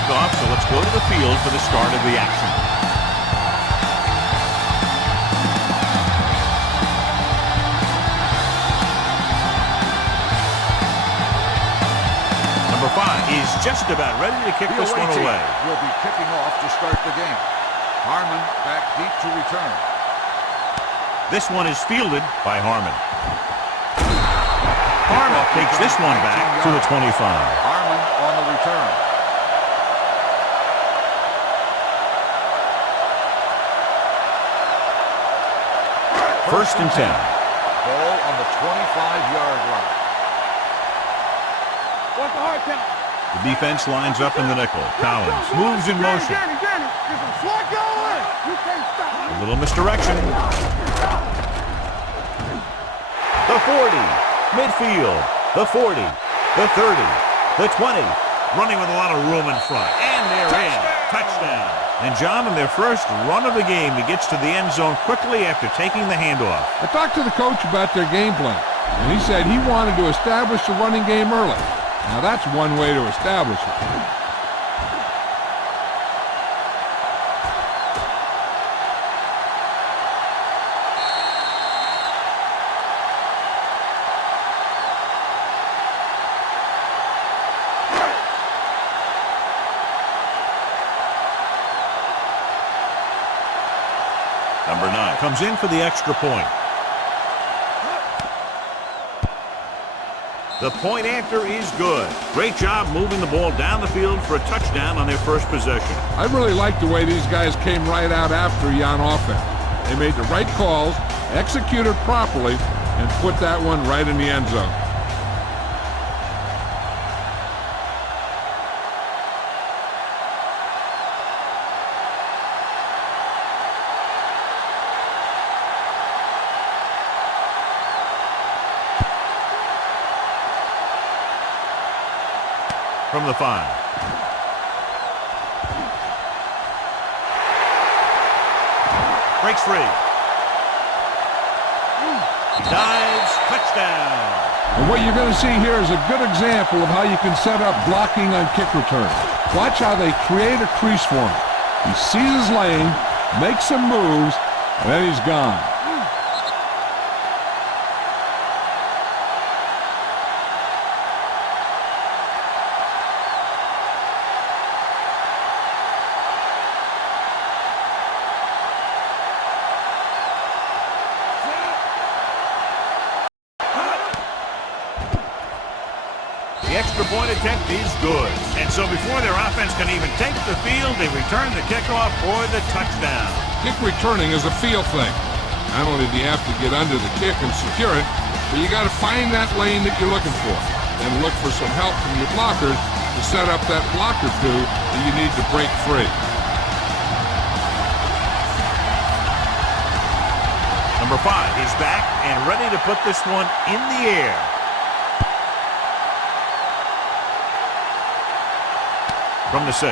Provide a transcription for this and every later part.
kickoff, so let's go to the field for the start of the action. Number 5 is just about ready to kick this one away. Will be kicking off to start the game. Harmon back deep to return. This one is fielded by Harmon. Harmon takes this one back to the 25. Harmon on the return. First and 10. Ball on the 25-yard line. What's the hard count? The defense lines up in the nickel. Collins moves in motion. A little misdirection. The 40. Midfield. The 40. The 30. The 20. Running with a lot of room in front. And they're in. Touchdown. And John, in their first run of the game, he gets to the end zone quickly after taking the handoff. I talked to the coach about their game plan, and he said he wanted to establish the running game early. Now that's one way to establish it. Number 9 comes in for the extra point. The point after is good. Great job moving the ball down the field for a touchdown on their first possession. I really like the way these guys came right out after you on offense. They made the right calls, executed properly, and put that one right in the end zone. From the 5. Breaks free. He dives. Touchdown. And what you're going to see here is a good example of how you can set up blocking on kick return. Watch how they create a crease for him. He sees his lane, makes some moves, and then he's gone. The extra point attempt is good. And so before their offense can even take the field, they return the kickoff for the touchdown. Kick returning is a feel thing. Not only do you have to get under the kick and secure it, but you got to find that lane that you're looking for. And look for some help from your blockers to set up that block or two that you need to break free. Number 5 is back and ready to put this one in the air. From the 6. To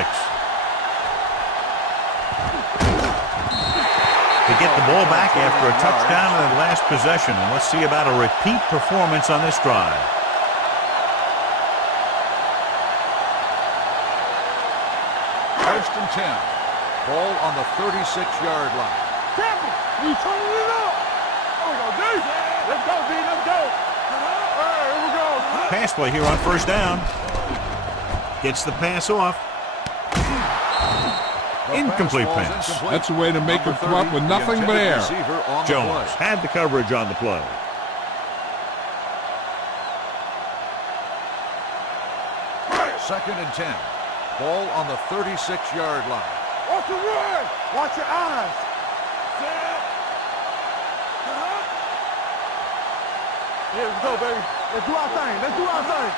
get the ball back after a touchdown in the last possession. And let's see about a repeat performance on this drive. First and 10. Ball on the 36-yard line. Captain, we turning it up. Oh, no, defense. Let's go, D. Let's go. All right, here we go. Pass play here on first down. Gets the pass off. Incomplete pass. That's a way to make him come up with nothing but air. Jones had the coverage on the play. Second and 10. Ball on the 36-yard line. Watch the run. Watch your eyes. Set. Yeah, let's go, baby. Let's do our thing. Let's do our thing.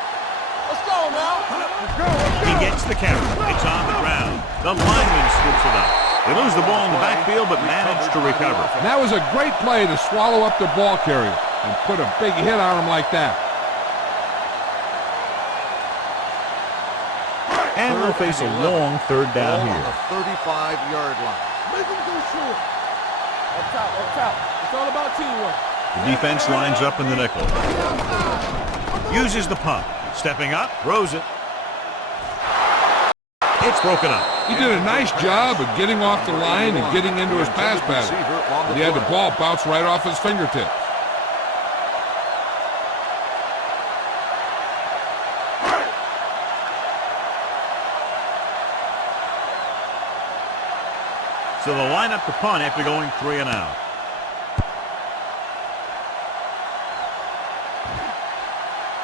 Let's go now. Let's go. He gets the carry. It's on the ground. The lineman scoops it up. They lose the ball in the backfield, but manage to recover. That was a great play to swallow up the ball carrier and put a big hit on him like that. And they'll face a long third down here. On the 35-yard line. Make them go short. Up top, up top. It's all about teamwork. The defense lines up in the nickel. Uses the pump. Stepping up, throws it. It's broken up. He did a nice job of getting off the line and getting into his pass pattern. But he had the ball bounce right off his fingertips. So the lineup to punt after going 3 and out.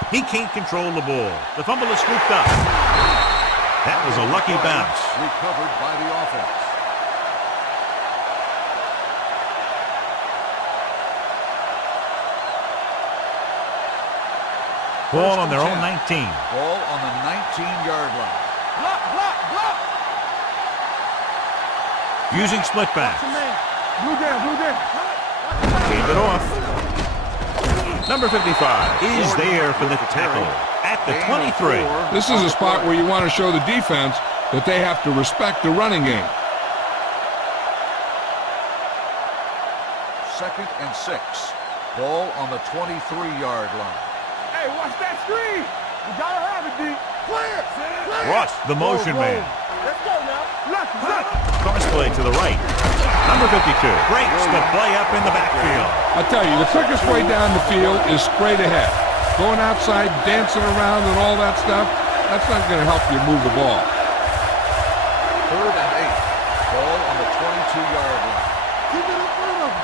He can't control the ball. The fumble is scooped up. That was a lucky bounce. Recovered by the offense. Ball on their own 19. Ball on the 19-yard line. Block, block, block. Using split back. Blue down, blue down. Gave it off. Number 55 is there for the tackle at the 23. This is a spot where you want to show the defense that they have to respect the running game. 2nd and 6. Ball on the 23-yard line. Hey, watch that screen. You gotta have it, D. Clear. Ross, the motion man. Let's go now. Left, left. Cross play to the right. Number 52 breaks the play up in the backfield. I tell you, the quickest way down the field is straight ahead. Going outside, dancing around and all that stuff, that's not going to help you move the ball. 3rd and 8. Ball on the 22-yard line. Keep it in front of him.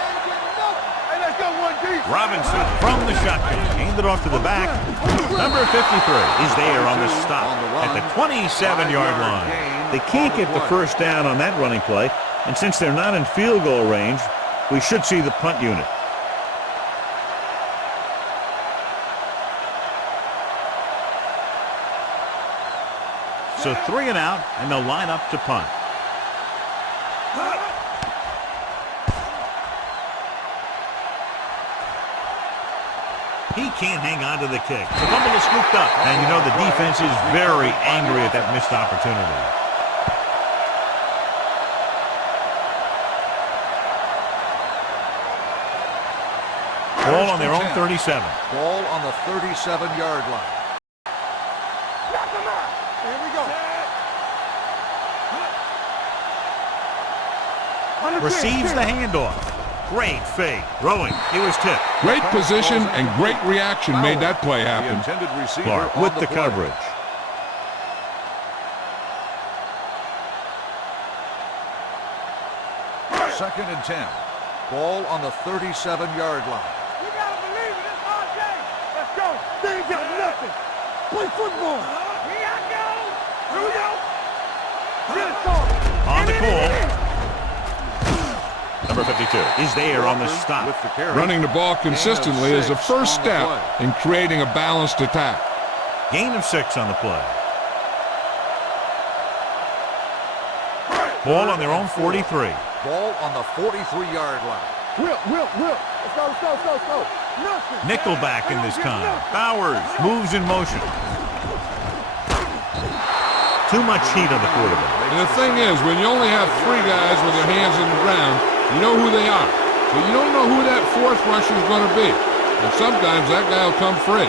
Ain't getting nothing. Hey, let's go, 1D. Robinson from the shotgun. Handed off to the back. Number 53 is there on the stop at the 27-yard line. They can't get the first down on that running play, and since they're not in field goal range, we should see the punt unit. So 3 and out, and they'll line up to punt. He can't hang on to the kick. The fumble is scooped up, and you know the defense is very angry at that missed opportunity. Ball on their own 37. Ball on the 37-yard line. Knock him out. Here we go. Receives the handoff. Great fake. Throwing. He was tipped. Great position and great reaction made that play The happen. intended receiver Clark on with the play. coverage. Second and 10. Ball on the 37-yard line. You gotta believe it. It's RJ. Let's go. They ain't got nothing. Play football. Here I go. Here we go. Get it started. On the call. Number 52 is there on the stop. With the carry. Running the ball consistently is the first on the step play. in creating a balanced attack. Gain of 6 on the play. Ball on their own 43. Ball on the 43-yard line. Will. Let's go. Nothing. Nickelback in this time. Bowers moves in motion. Too much heat on the quarterback. And the thing is, when you only have 3 guys with their hands in the ground, you know who they are. So you don't know who that 4th rusher is going to be. And sometimes that guy will come free.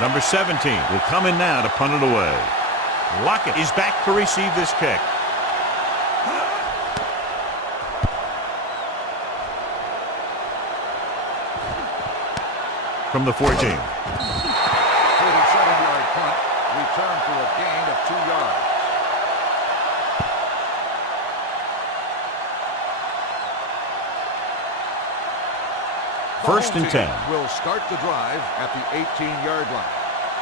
Number 17 will come in now to punt it away. Lockett is back to receive this kick. From the 14. 47-yard punt. Return to a gain of 2 yards. First and 10. Will start the drive at the 18-yard line.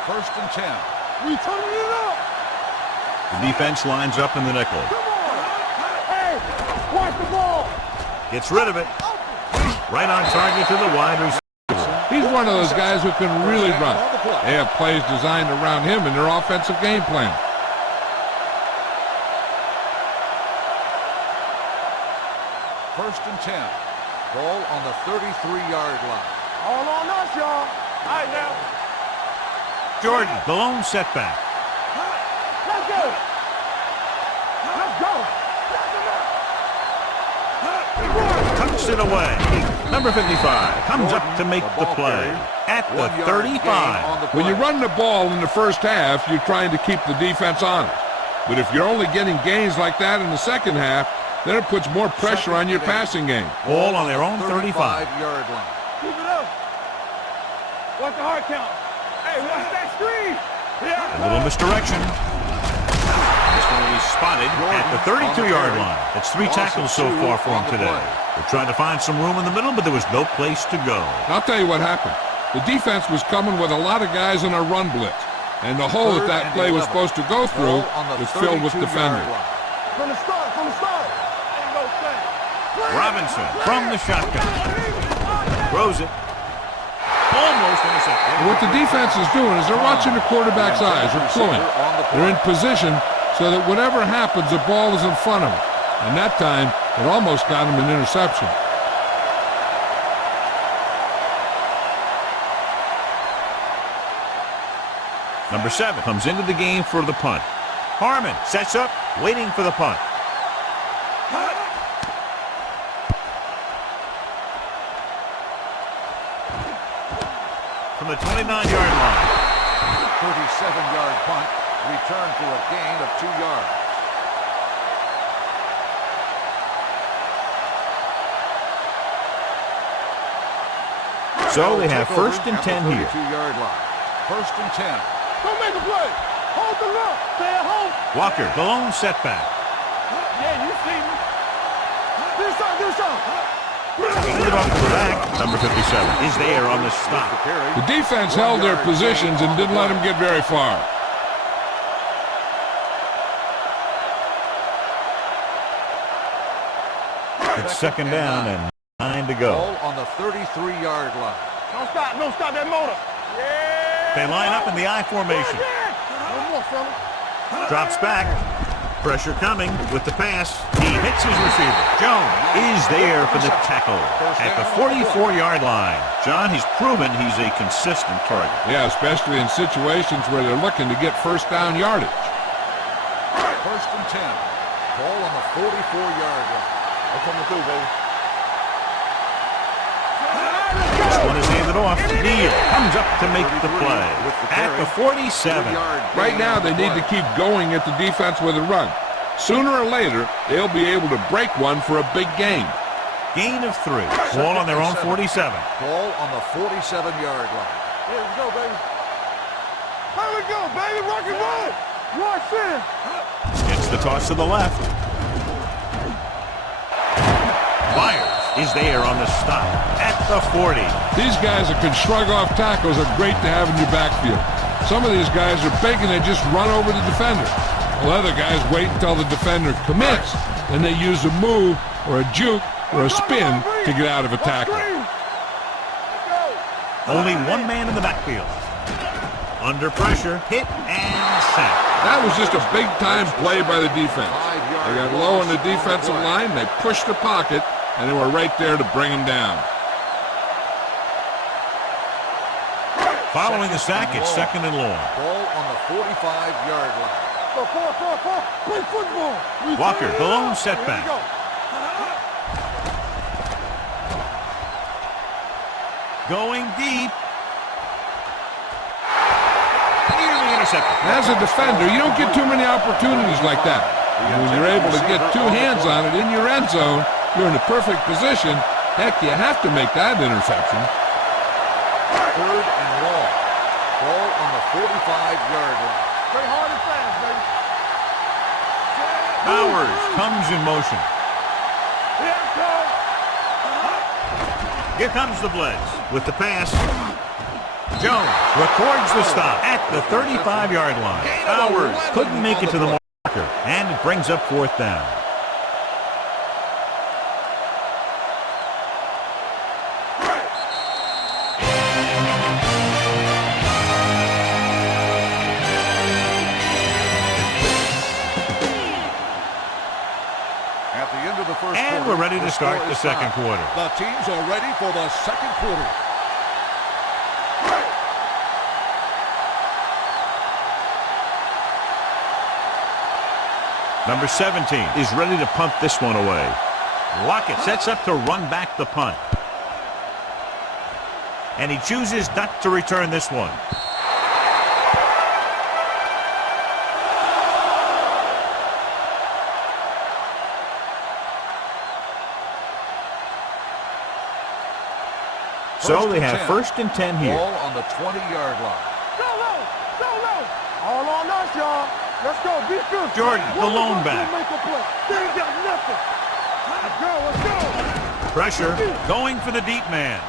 First and 10. We turning it up. The defense lines up in the nickel. Come on. Hey, watch the ball. Gets rid of it. Right on target to the wide receiver. He's one of those guys who can really run. They have plays designed around him in their offensive game plan. First and 10. Ball on the 33-yard line. All on us, y'all. All right, now. Jordan, the lone setback. Let's go. Let's go. Tucks it away. Number 55 comes up to make the play at the 35. When you run the ball in the first half, you're trying to keep the defense honest. But if you're only getting gains like that in the second half, then it puts more pressure on your passing game. Ball on their own 35-yard line. Keep it up. Watch the hard count. Hey, watch that screen. Yeah. A little misdirection. This one will be spotted at the 32-yard line. That's 3 tackles so far for him today. They're trying to find some room in the middle, but there was no place to go. I'll tell you what happened. The defense was coming with a lot of guys in a run blitz, and the hole that play was supposed to go through was filled with defenders. From the start. Ain't no thing. Robinson from the shotgun. Throws it. Almost intercepted. What the defense is doing is they're watching the quarterback's eyes. They're cluing. They're in position so that whatever happens, the ball is in front of them. And that time, it almost got him an interception. Number 7 comes into the game for the punt. Harmon sets up, waiting for the punt. From the 29-yard line. 37-yard punt, return for a gain of 2 yards. So they have 1st and 10 here. 2-yard line. 1st and 10. Don't make a play. Hold the look. Stay at home. Walker, the lone setback. Yeah, you see me. Do something. Hand it off to the back. Number 57 is there on the stop. The defense held their positions and didn't let them get very far. It's 2nd down and 9 to go. Ball on the 33-yard line. Don't stop that motor. Yeah. They line up in the I formation. One more, fella. Drops back. Pressure coming with the pass. He hits his receiver. Jones is there for the tackle at the 44-yard line. John, he's proven he's a consistent target. Yeah, especially in situations where they're looking to get first down yardage. 1st and 10. Ball on the 44-yard line. I'm coming through, baby. This one is handed off. Neal comes up to make the play at the 47. Right now, they need to keep going at the defense with a run. Sooner or later, they'll be able to break one for a big gain. Gain of 3. Ball on their own 47. Ball on the 47-yard line. Here we go, baby. Here we go, baby. Rock and roll. Watch in. Gets the toss to the left. Myers is there on the stop at the 40. These guys that can shrug off tackles are great to have in your backfield. Some of these guys are big and they just run over the defender. While other guys wait until the defender commits, and they use a move or a juke or a spin to get out of a tackle. Only one man in the backfield. Under pressure, hit and sack. That was just a big-time play by the defense. They got low on the defensive line, they pushed the pocket, and they were right there to bring him down. Following the sack, it's 2nd and long. Ball on the 45-yard line. Go, play football. Walker, the lone setback. Going deep. Nearly intercepted. As a defender, you don't get too many opportunities like that. And when you're able to get 2 hands on it in your end zone, you're in the perfect position. Heck, you have to make that interception. 3rd and long. Ball on the 45-yard line. Play hard and fast, baby. Bowers comes in motion. Here it comes. Here comes the blitz with the pass. Jones records the stop at the 35-yard line. Bowers couldn't make it to the marker, and it brings up 4th down. At the end of the first And quarter, we're ready to start the score is second tied. quarter. The teams are ready for the second quarter. Number 17 is ready to punt this one away. Lockett sets up to run back the punt. and he chooses not to return this one. So they have 1st and 10 here. Ball on the 20-yard line. Solo. All on us, y'all. Let's go. Be good. Jordan, the lone back. Make a play. They ain't got nothing. Let's go. Pressure going for the deep man.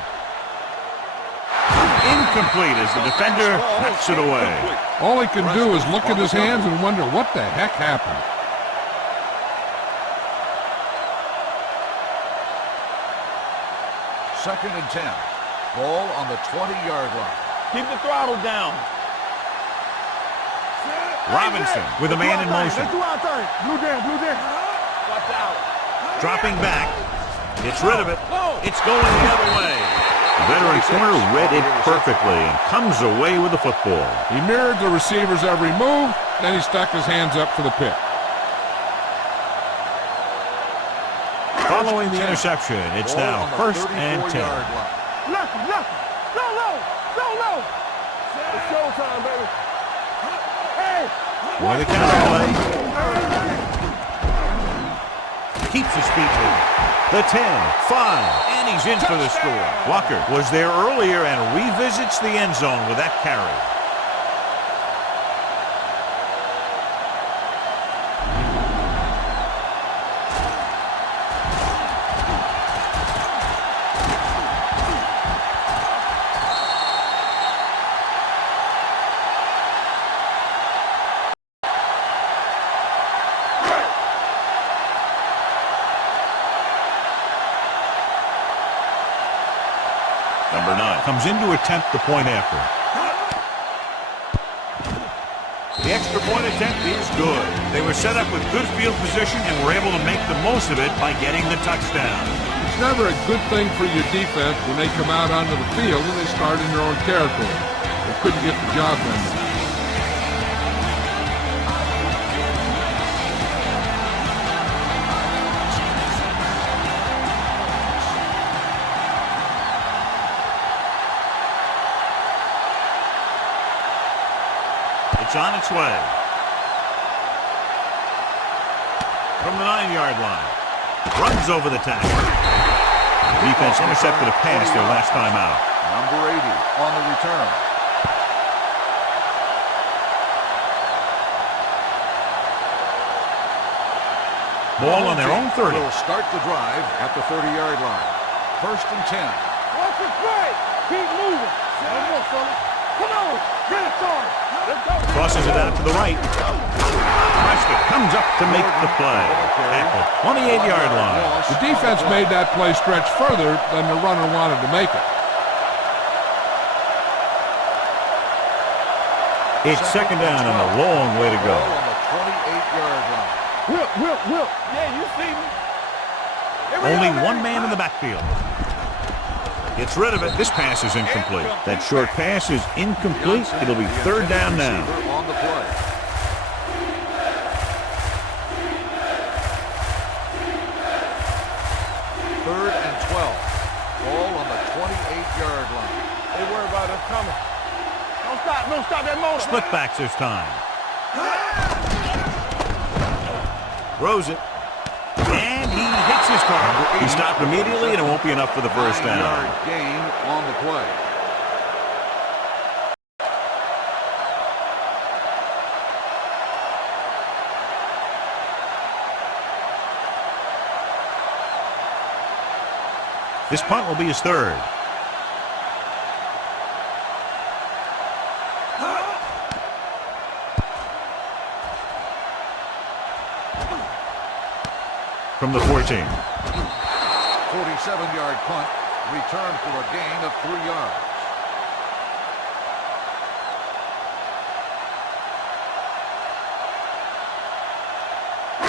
Incomplete as the defender knocks it away. All he can do is look at his hands and wonder what the heck happened. Second and 10. Ball on the 20-yard line. Keep the throttle down. Robinson with a man in motion. Let's do our thing. Blue down. Watch out. Dropping back. Gets rid of it. It's going the other way. The veteran corner read it perfectly and comes away with the football. He mirrored the receiver's every move, then he stuck his hands up for the pick. Following the interception, it's now 1st and 10. Nothing. Solo. It's showtime, baby. Hey. Boy, the counterplay. Keeps his feet moving. The 10, 5, and he's in for the score. Walker was there earlier and revisits the end zone with that carry. Number 9 comes in to attempt the point after. The extra point attempt is good. They were set up with good field position and were able to make the most of it by getting the touchdown. It's never a good thing for your defense when they come out onto the field and they start in their own territory. They couldn't get the job done. It's on its way. From the 9-yard line. Runs over the tackle. Defense intercepted a pass their last time out. Number 80 on the return. Ball on their own 30. Will start the drive at the 30-yard line. 1st and 10. Watch the play. Keep moving. One more, fella. Come on. Get it started. Let's go. Crosses it out to the right. Prescott comes up to make the play. At the 28-yard line. The defense made that play stretch further than the runner wanted to make it. It's second down and a long way to go. On the 28-yard line. Whip. Yeah, you see me. Only one man in the backfield. Gets rid of it. This pass is incomplete. That short pass is incomplete. It'll be 3rd down now. On the play. Third and 12. Ball on the 28-yard line. They worry about us coming. Don't stop that motor. Split backs this time. Throws it. And he hits his target. He stopped immediately, and it won't be enough for the first down. 9-yard gain on the play. This punt will be his 3rd. From the 14. 47-yard punt, returned for a gain of 3 yards.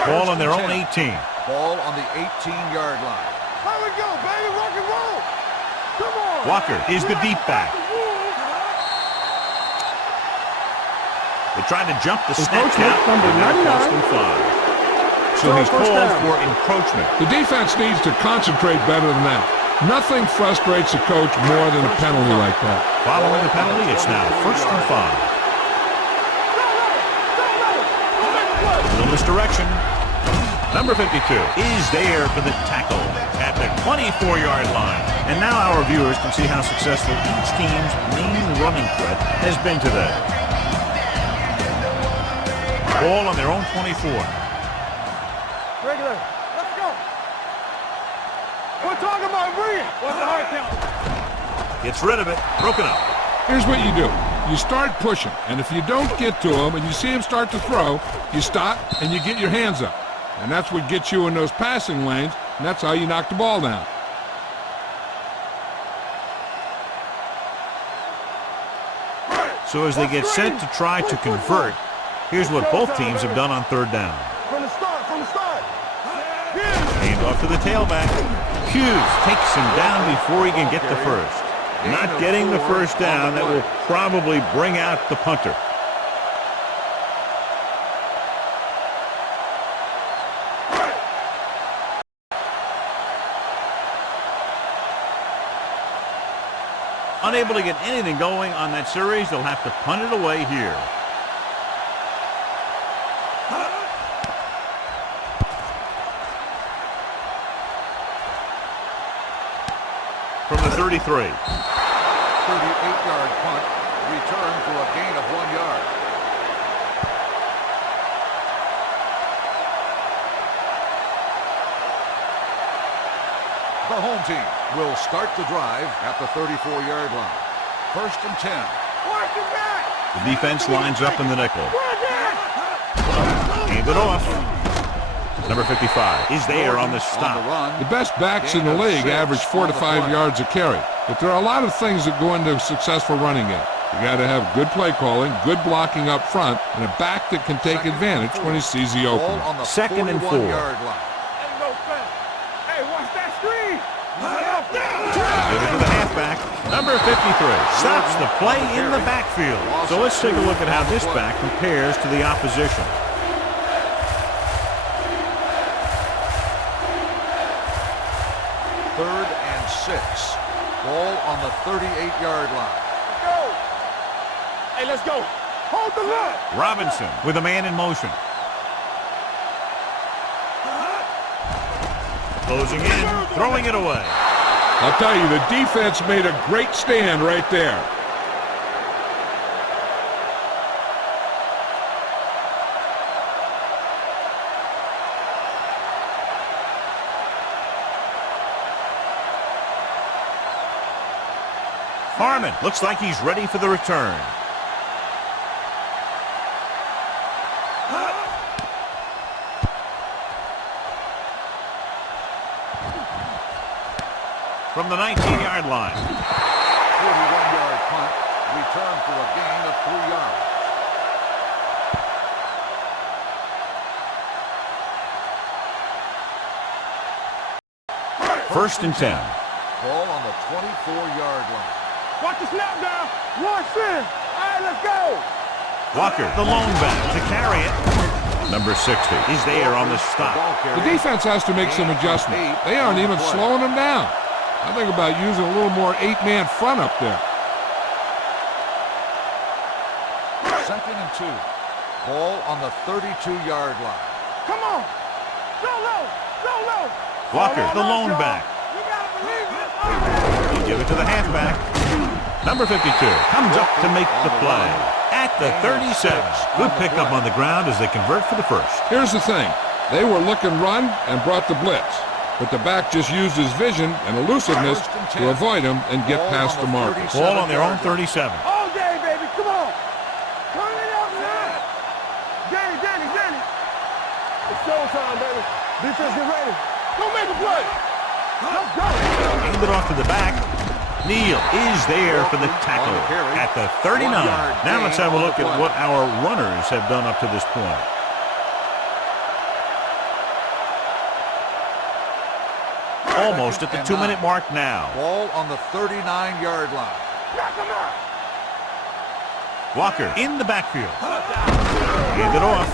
Ball on their own 18. Ball on the 18-yard line. Here we go, baby. Rock and roll. Come on. Walker is the deep back. They tried to jump the snap count, number and that 99. cost them 5. So he's called for encroachment. The defense needs to concentrate better than that. Nothing frustrates a coach more than a penalty like that. Following the penalty, it's now 1st and 5. A little misdirection. Number 52 is there for the tackle at the 24-yard line. And now our viewers can see how successful each team's main running threat has been today. Ball on their own 24. Regular. Let's go. We're talking about Reed. What's the hard count? Gets rid of it. Broken up. Here's what you do. You start pushing, and if you don't get to him and you see him start to throw, you stop and you get your hands up. And that's what gets you in those passing lanes, and that's how you knock the ball down. So as they get set to try to convert, here's what both teams have done on 3rd down. From the start. Hand off to the tailback. Hughes takes him down before he can get the first. Not getting the first down, that will probably bring out the punter. Unable to get anything going on that series, they'll have to punt it away here. From the 33. 38-yard punt, return for a gain of 1 yard. The home team will start the drive at the 34-yard line. 1st and 10. The defense lines up in the nickel. Hand it off. Number 55 is there on the stop. The best backs in the league average 4 to 5 yards a carry. But there are a lot of things that go into a successful running game. You got to have good play calling, good blocking up front, and a back that can take advantage when he sees the opening. 2nd and 4. Hey, watch that screen. Give it to the halfback. Number 53 stops the play in the backfield. So let's take a look at how this back compares to the opposition. Third and 6. Ball on the 38-yard line. Let's go. Hey, let's go. Hold the line. Robinson with a man in motion. Closing in, throwing it away. I'll tell you, the defense made a great stand right there. Harmon looks like he's ready for the return. From the 19-yard line. 41-yard punt, return for a gain of 3 yards. 1st and 10. Ball on the 24-yard line. Watch the snap down. Watch this. All right, let's go. Walker, the lone back, to carry it. Number 60 is there on the stop. The defense has to make some adjustments. They aren't even slowing them down. I think about using a little more 8-man front up there. 2nd and 2. Ball on the 32-yard line. Come on. Go low. Go low. Walker, the lone back. You got to believe this. You give it to the halfback. Number 52 comes up to make the play at the 37. Good pickup on the ground as they convert for the first. Here's the thing. They were looking run and brought the blitz. But the back just used his vision and elusiveness to avoid him and get past the marker. Ball on their own 37. All day, baby. Come on. Turn it up now. Danny. It's showtime, baby. Defense, get ready. Go make a play. Let's go. Hand it off to the back. Neal is there for the tackle at the 39. Now let's have a look at what our runners have done up to this point. Almost at the 2-minute mark now. Ball on the 39-yard line. Walker in the backfield. Hand it off.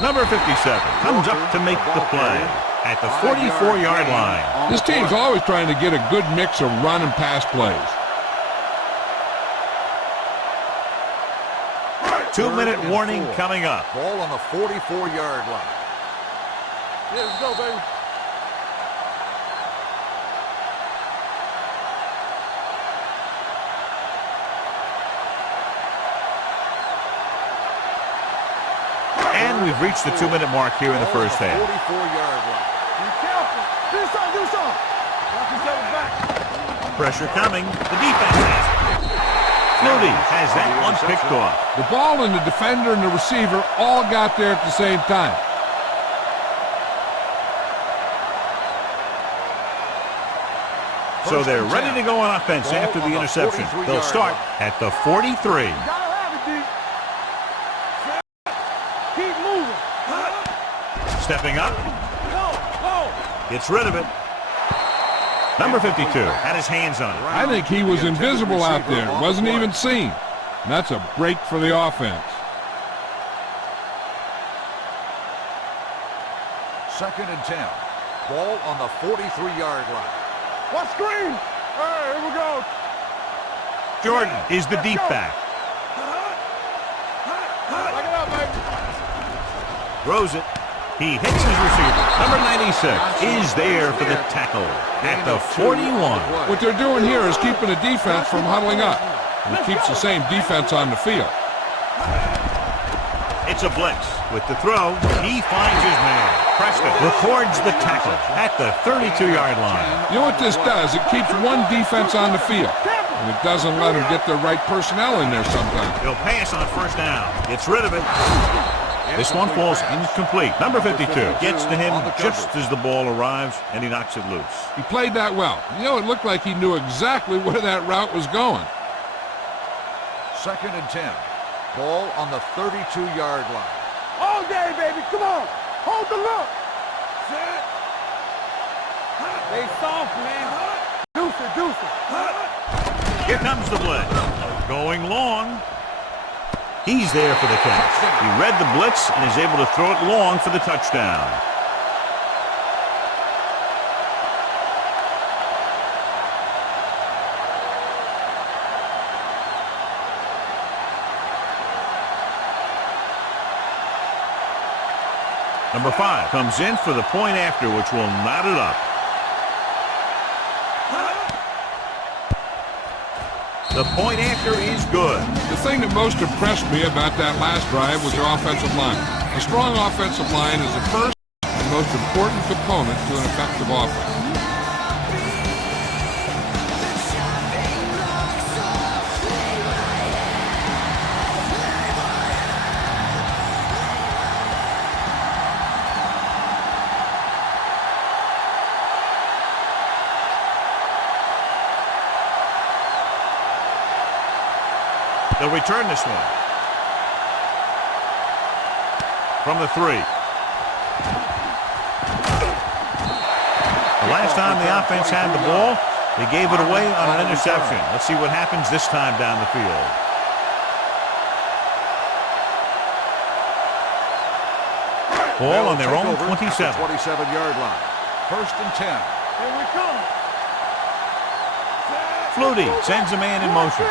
Number 57 comes up to make the play at the 44-yard line. This team's always trying to get a good mix of run and pass plays. 2-minute warning coming up. Ball on the 44-yard line. Yeah, let's go, baby. And we've reached the 2-minute mark here in the first half. 44-yard line. Be careful. Do something. Watch yourself back. Pressure coming. The defense has it. Flutie has that one picked off. The ball and the defender and the receiver all got there at the same time. So they're ready to go on offense after the interception. They'll start at the 43. Gotta have it, D. Keep moving. Stepping up. Go. Gets rid of it. Number 52 had his hands on it. I think he was invisible out there. Wasn't even seen. And that's a break for the offense. Second and 10. Ball on the 43-yard line. What screen? All right, here we go. Jordan is the deep back. Back it up, baby. Throws it. He hits his receiver. Number 96 is there for the tackle at the 41. What they're doing here is keeping the defense from huddling up. And it keeps the same defense on the field. It's a blitz. With the throw, he finds his man. Preston records the tackle at the 32-yard line. You know what this does? It keeps one defense on the field. And it doesn't let them get the right personnel in there sometimes. He'll pass on first down. Gets rid of it. This one falls incomplete. Number 52 gets to him just as the ball arrives, and he knocks it loose. He played that well. You know, it looked like he knew exactly where that route was going. Second and 10. Ball on the 32-yard line. All day, baby. Come on. Hold the look. They soft, man. Deuce it. Here comes the blitz. Going long. He's there for the catch. He read the blitz and is able to throw it long for the touchdown. Number 5 comes in for the point after, which will knot it up. The point after is good. The thing that most impressed me about that last drive was their offensive line. A strong offensive line is the first and most important component to an effective offense. They'll return this one. From the 3. The last time the offense had the ball, they gave it away on an interception. Let's see what happens this time down the field. Ball on their own 27. 27-yard line. First and 10. Here we come. Flutie sends a man in motion.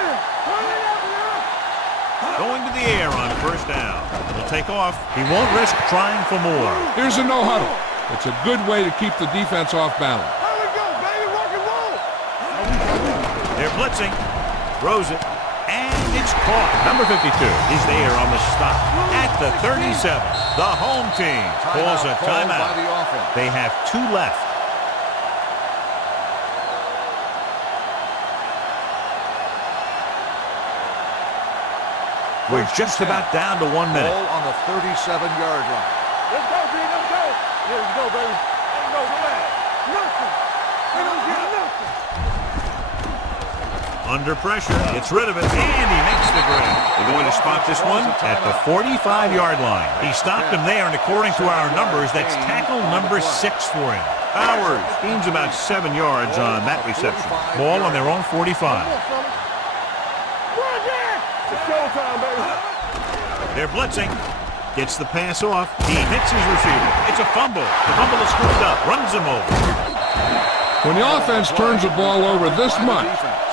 Going to the air on first down. He'll take off. He won't risk trying for more. Here's a no huddle. It's a good way to keep the defense off balance. Here we go, baby. Rock and roll. They're blitzing. Throws it. And it's caught. Number 52 is there on the stop at the 37. The home team calls a timeout. They have 2 left. We're just about down to 1 minute. Ball on the 37-yard line. Let's go, B. Let's go. Here we go, baby. Let's go. Relax. Nothing. They don't get nothing. Under pressure, gets rid of it, and he makes the grab. They're going to spot this one at the 45-yard line. He stopped him there, and according to our numbers, that's tackle number 6 for him. Ours gains about 7 yards on that reception. Ball on their own 45. It's showtime, baby. They're blitzing. Gets the pass off. He hits his receiver. It's a fumble. The fumble is scooped up. Runs him over. When the offense turns the ball over this much,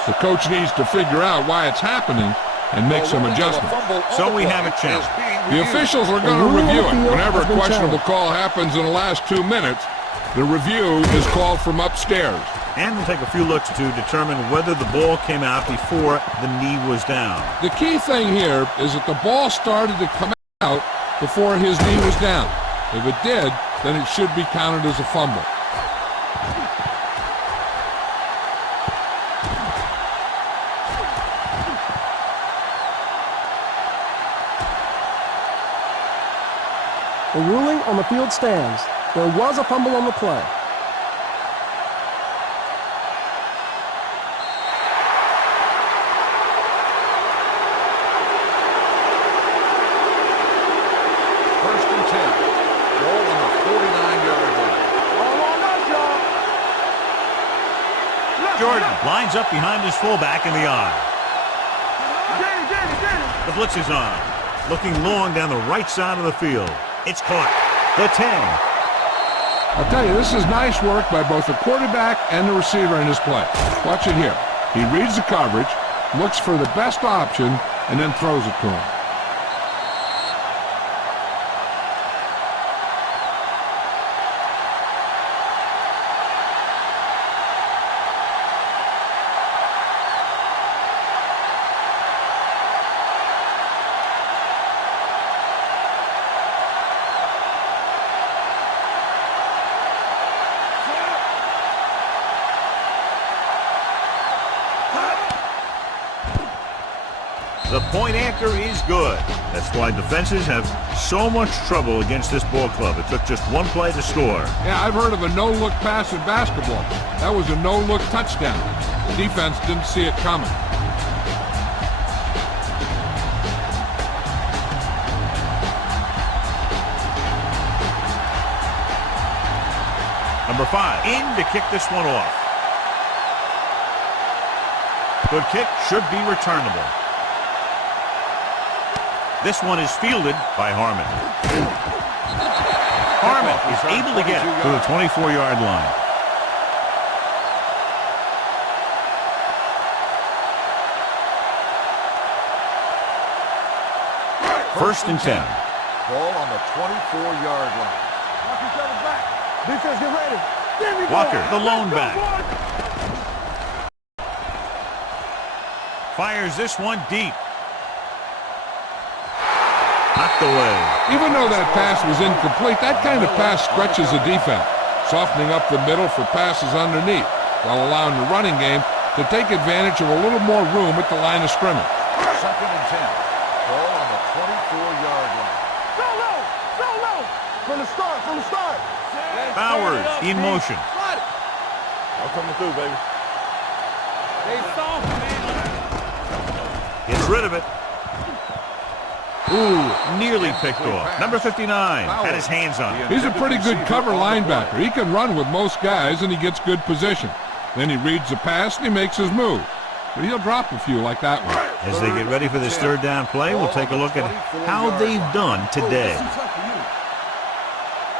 the coach needs to figure out why it's happening and make some adjustments. So we have a challenge. The officials are going to review it. Whenever a questionable call happens in the last 2 minutes, the review is called from upstairs. And we'll take a few looks to determine whether the ball came out before the knee was down. The key thing here is that the ball started to come out before his knee was down. If it did, then it should be counted as a fumble. The ruling on the field stands. There was a fumble on the play. First and 10. Ball on the 49-yard line. All on us, y'all. Jordan lines up behind his fullback in the eye. Danny. The blitz is on. Looking long down the right side of the field. It's caught. The 10. I'll tell you, this is nice work by both the quarterback and the receiver in his play. Watch it here. He reads the coverage, looks for the best option, and then throws it to him. The point anchor is good. That's why defenses have so much trouble against this ball club. It took just one play to score. Yeah, I've heard of a no-look pass in basketball. That was a no-look touchdown. The defense didn't see it coming. Number 5 in to kick this one off. Good kick, should be returnable. This one is fielded by Harmon. Harmon is able to get to the 24-yard line. First and 10. Ball on the 24-yard line. Watch each other back. Defense, get ready. There we go. Walker, the lone Let's go, back. boys. Fires this one deep. Knocked away. Even though that pass was incomplete, that kind of pass stretches the defense, softening up the middle for passes underneath, while allowing the running game to take advantage of a little more room at the line of scrimmage. Second and 10. Ball on the 24-yard line. Go low. From the start. Bowers in motion. I'm coming through, baby. They soft, man. Gets rid of it. Ooh, nearly picked off. Number 59 had his hands on it. He's a pretty good cover linebacker. He can run with most guys, and he gets good position. Then he reads the pass, and he makes his move. But he'll drop a few like that one. As they get ready for this third down play, we'll take a look at how they've done today.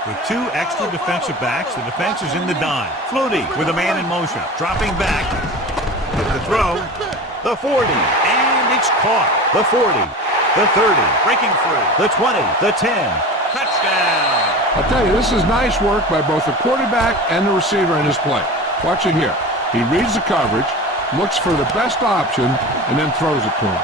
With 2 extra defensive backs, the defense is in the dime. Flutie with a man in motion. Dropping back. With the throw. The 40. And it's caught. The 40. The 30. Breaking free. The 20. The 10. Touchdown. I'll tell you, this is nice work by both the quarterback and the receiver in his play. Watch it here. He reads the coverage, looks for the best option, and then throws it to him.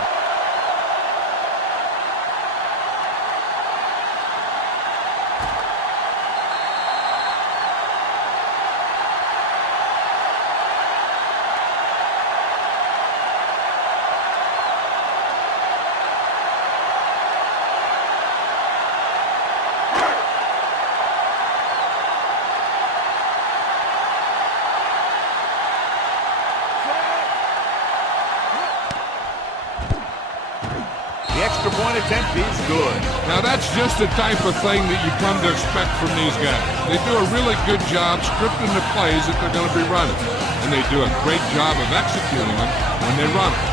The extra point attempt is good. Now that's just the type of thing that you come to expect from these guys. They do a really good job scripting the plays that they're going to be running. And they do a great job of executing them when they run them.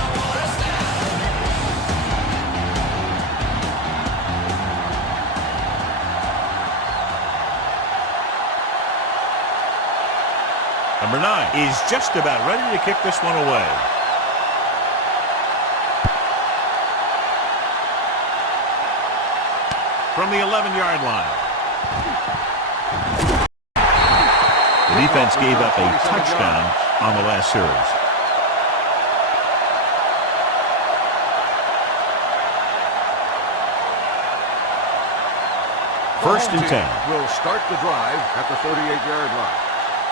Number 9 is just about ready to kick this one away. From the 11-yard line. The defense gave up a touchdown on the last series. First and 10. Will start the drive at the 38-yard line.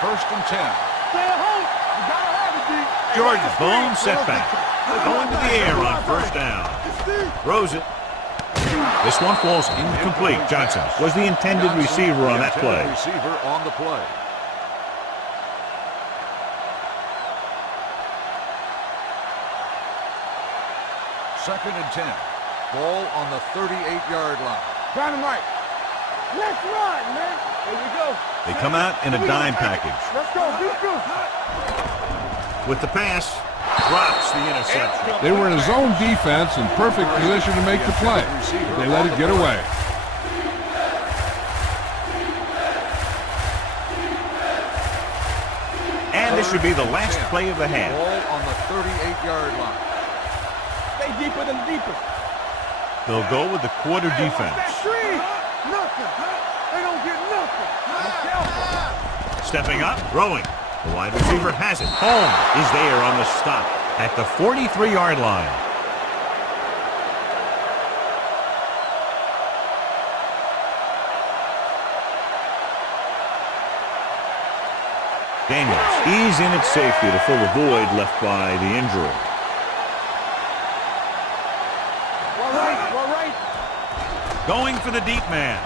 First and 10. Stay at home. You gotta have it, D. Jordan, boom setback. Going to the air on first down. Throws it. This one falls incomplete. Johnson was the intended receiver on that play. Receiver on the play. Second and 10. Ball on the 38-yard line. Dynamite. Let's run, man. Here we go. They come out in a dime package. Let's go. With the pass, drops the interception. They were in a zone defense in perfect position to make the play. They let it get away. And this should be the last play of the half. Ball on the 38-yard line. Stay deeper than deeper. They'll go with the quarter defense. Nothing. They don't get nothing. Stepping up, throwing. The wide receiver has it. Holmes is there on the stop at the 43-yard line. Daniels, he's in at safety to fill the void left by the injury. Well, right. Going for the deep man.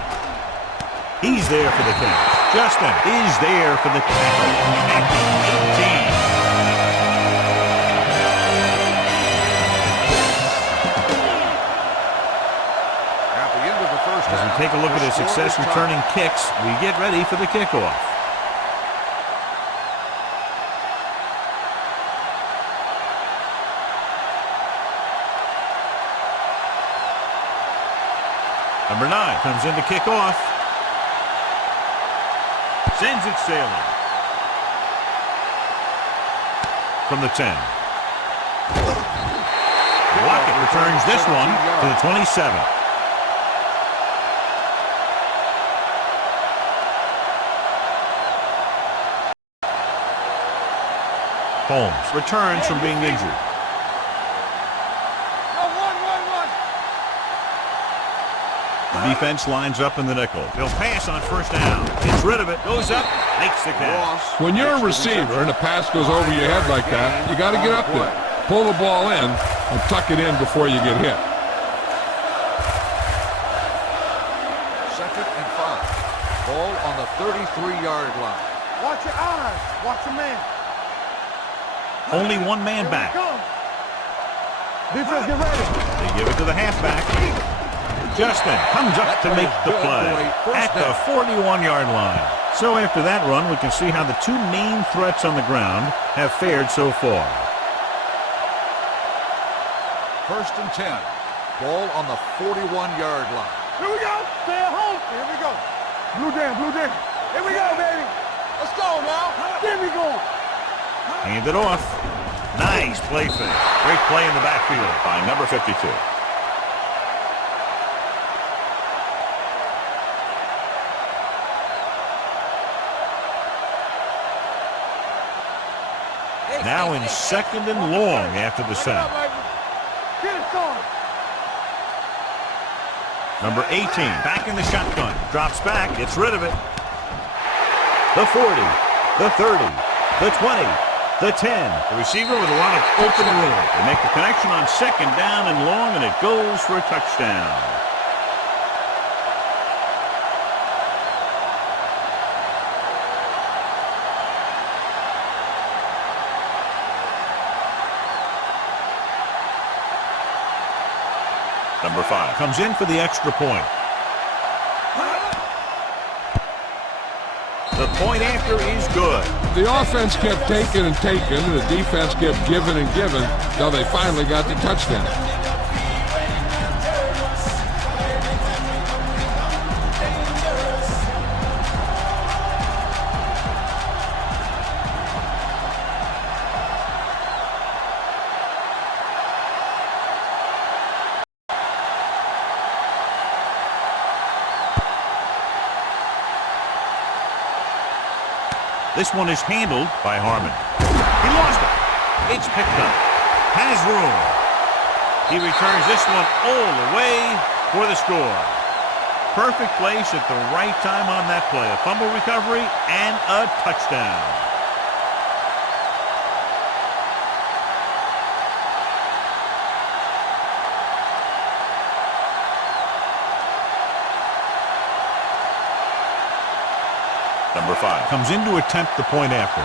He's there for the catch. Justin is there for the tackle at the 18. At the end of the first half, As we take a look at his success returning kicks, we get ready for the kickoff. Number 9 comes in to kick off. Sends it sailing. From the 10. Lockett returns this one to the 27. Holmes returns from being injured. The defense lines up in the nickel. They'll pass on first down. Gets rid of it. Goes up. Makes the catch. When you're a receiver and a pass goes over your head like that, you got to get up there, pull the ball in, and tuck it in before you get hit. Second and 5. Ball on the 33-yard line. Watch your eyes. Watch your man. Only one man back. Defense, get ready. They give it to the halfback. Justin comes up to make the play at the 41-yard line. So after that run, we can see how the two main threats on the ground have fared so far. First and 10. Ball on the 41-yard line. Here we go. Stay at home. Here we go. Blue jam. Here we go, baby. Let's go now. There we go. Hand it off. Nice play finish. Great play in the backfield by number 52. Now in second and long after the sack. Number 18 back in the shotgun. Drops back. Gets rid of it. The 40. The 30. The 20. The 10. The receiver with a lot of open room. They make the connection on second down and long, and it goes for a touchdown. Number 5 comes in for the extra point. The point after is good. The offense kept taking and taking, and the defense kept giving and giving until they finally got the touchdown. This one is handled by Harmon. He lost it. It's picked up. Has room. He returns this one all the way for the score. Perfect place at the right time on that play. A fumble recovery and a touchdown. Number 5 comes in to attempt the point after.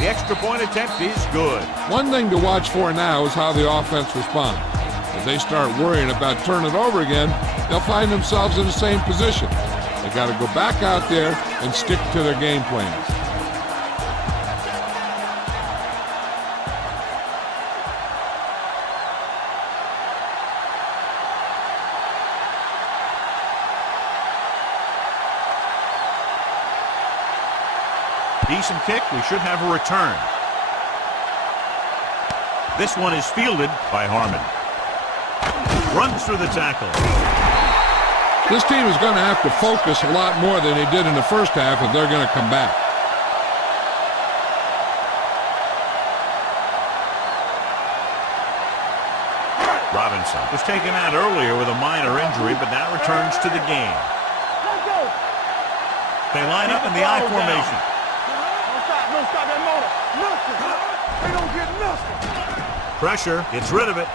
The extra point attempt is good. One thing to watch for now is how the offense responds. If they start worrying about turning it over again, they'll find themselves in the same position. They got to go back out there and stick to their game plans. Decent kick. We should have a return. This one is fielded by Harmon. Runs through the tackle. This team is going to have to focus a lot more than they did in the first half if they're going to come back. Robinson was taken out earlier with a minor injury, but now returns to the game. They line up in the I formation. Don't stop that motor. Nothing. They don't get nothing. Pressure, gets rid of it.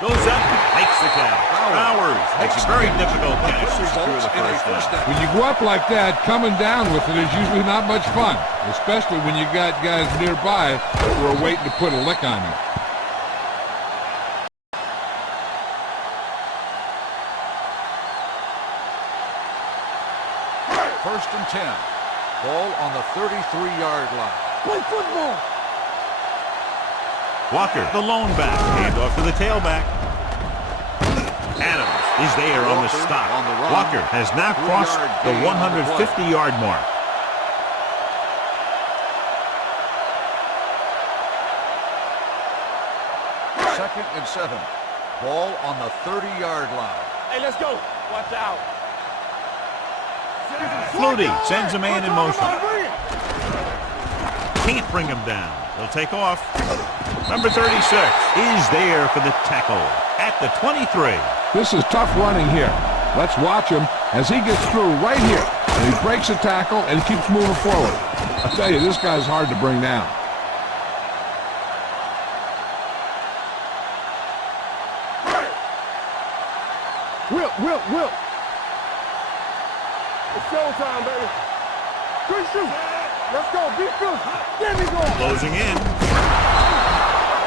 Goes up, makes the catch. Bowers makes a very difficult catch to secure the first down. When you go up like that, coming down with it is usually not much fun, especially when you got guys nearby who are waiting to put a lick on you. First and 10. Ball on the 33-yard line. Play football. Walker, the lone back. Handoff to the tailback. Adams is there on the stop. Walker has now crossed the 150-yard mark. Second and 7. Ball on the 30-yard line. Hey, let's go. Watch out. Flutie sends a man in motion. Can't bring him down. He'll take off. Number 36 is there for the tackle at the 23. This is tough running here. Let's watch him as he gets through right here. And he breaks a tackle and he keeps moving forward. I tell you, this guy's hard to bring down. Will. It's showtime, baby. Good shoot. Let's go. Defense. There we go. Closing in.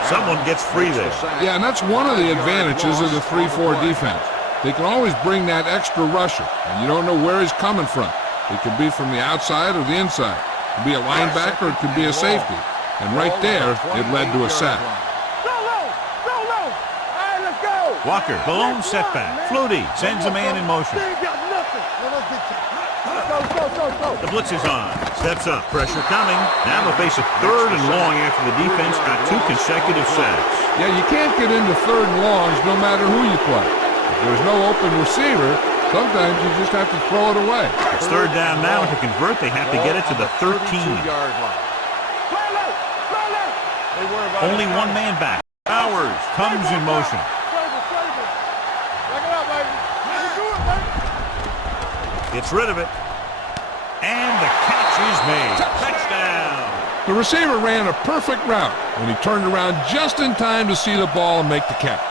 Someone gets free there. Yeah, and that's one of the advantages of the 3-4 defense. They can always bring that extra rusher, and you don't know where he's coming from. It could be from the outside or the inside. It could be a linebacker, it could be a safety. And right there, it led to a sack. Go low. All right, let's go. Walker, the lone setback. Flutie sends a man in motion. They ain't got nothing. Go. The blitz is on. Steps up. Pressure coming. Now they'll face a third and long after the defense got 2 consecutive sacks. Yeah, you can't get into third and longs no matter who you play. If there's no open receiver, sometimes you just have to throw it away. It's third down now. To convert, they have to get it to the 13. Only one man back. Bowers comes in motion. Gets rid of it. And the catch is made. Touchdown. The receiver ran a perfect route when he turned around just in time to see the ball and make the catch.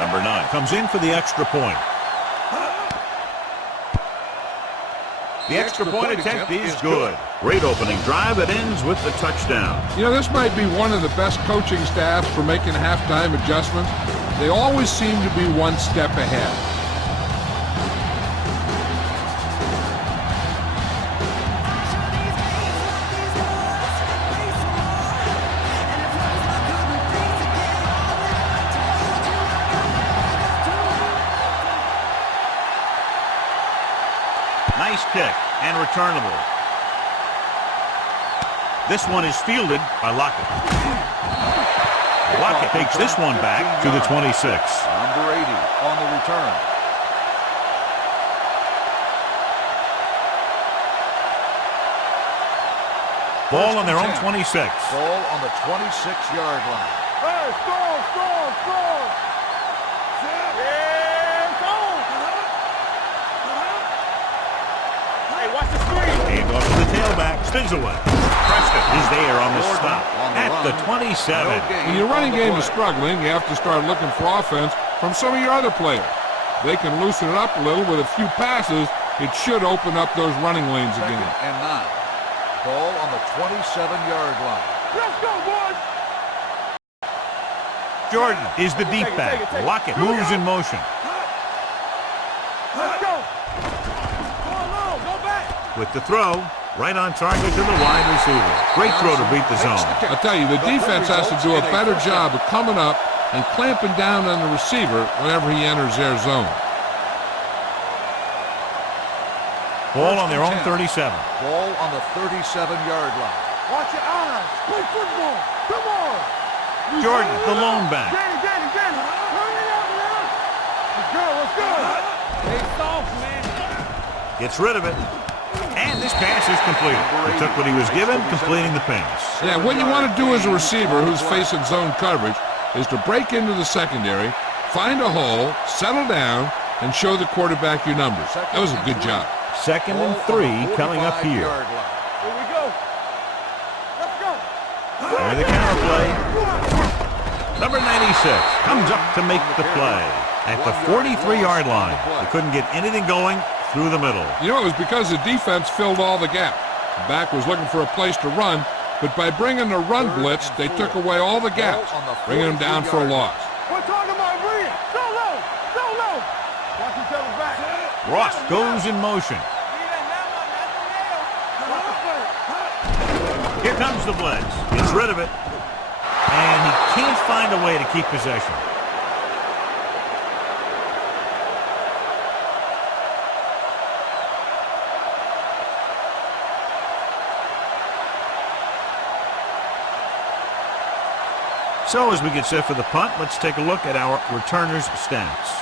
Number 9 comes in for the extra point. The extra point attempt is good. Great opening drive that ends with the touchdown. You know, this might be one of the best coaching staffs for making halftime adjustments. They always seem to be one step ahead. Nice kick and returnable. This one is fielded by Lockett. Lockett takes this one back to the 26. Number 80 on the return. Ball on their own 26. Ball on the 26-yard line. Hey, score! Yeah, go! Hey, watch the screen. Hand off to the tailback. Spins away. Prescott is there on the stop at the 27. When your running game is struggling, you have to start looking for offense from some of your other players. They can loosen it up a little with a few passes. It should open up those running lanes again. 2nd and 9. Ball on the 27-yard line. Let's go, boys! Jordan is the deep back. Lockett moves in motion. Let's go! Go along, go back! With the throw, right on target to the wide receiver. Great throw to beat the zone. I'll tell you, the defense has to do a better job of coming up and clamping down on the receiver whenever he enters their zone. Ball on their own 37. Ball on the 37-yard line. Watch your eyes! Play football! Come on! Jordan, the lone back. Danny! Turn it up, man! Let's go! Hey, soft, man! Gets rid of it. And this pass is complete. He took what he was given, completing the pass. Yeah, what you want to do as a receiver who's facing zone coverage is to break into the secondary, find a hole, settle down, and show the quarterback your numbers. That was a good job. 2nd and 3 coming up here. Here we go! Let's go! And the counter play. Number 96 comes up to make the play. At the 43-yard line, they couldn't get anything going through the middle. You know, it was because the defense filled all the gaps. The back was looking for a place to run, but by bringing the run blitz, they took away all the gaps, bringing them down for a loss. We're talking about Bria! Go low! Watch each other back! Ross goes in motion. Here comes the blitz. Gets rid of it. And he can't find a way to keep possession. So as we get set for the punt, let's take a look at our returners' stats.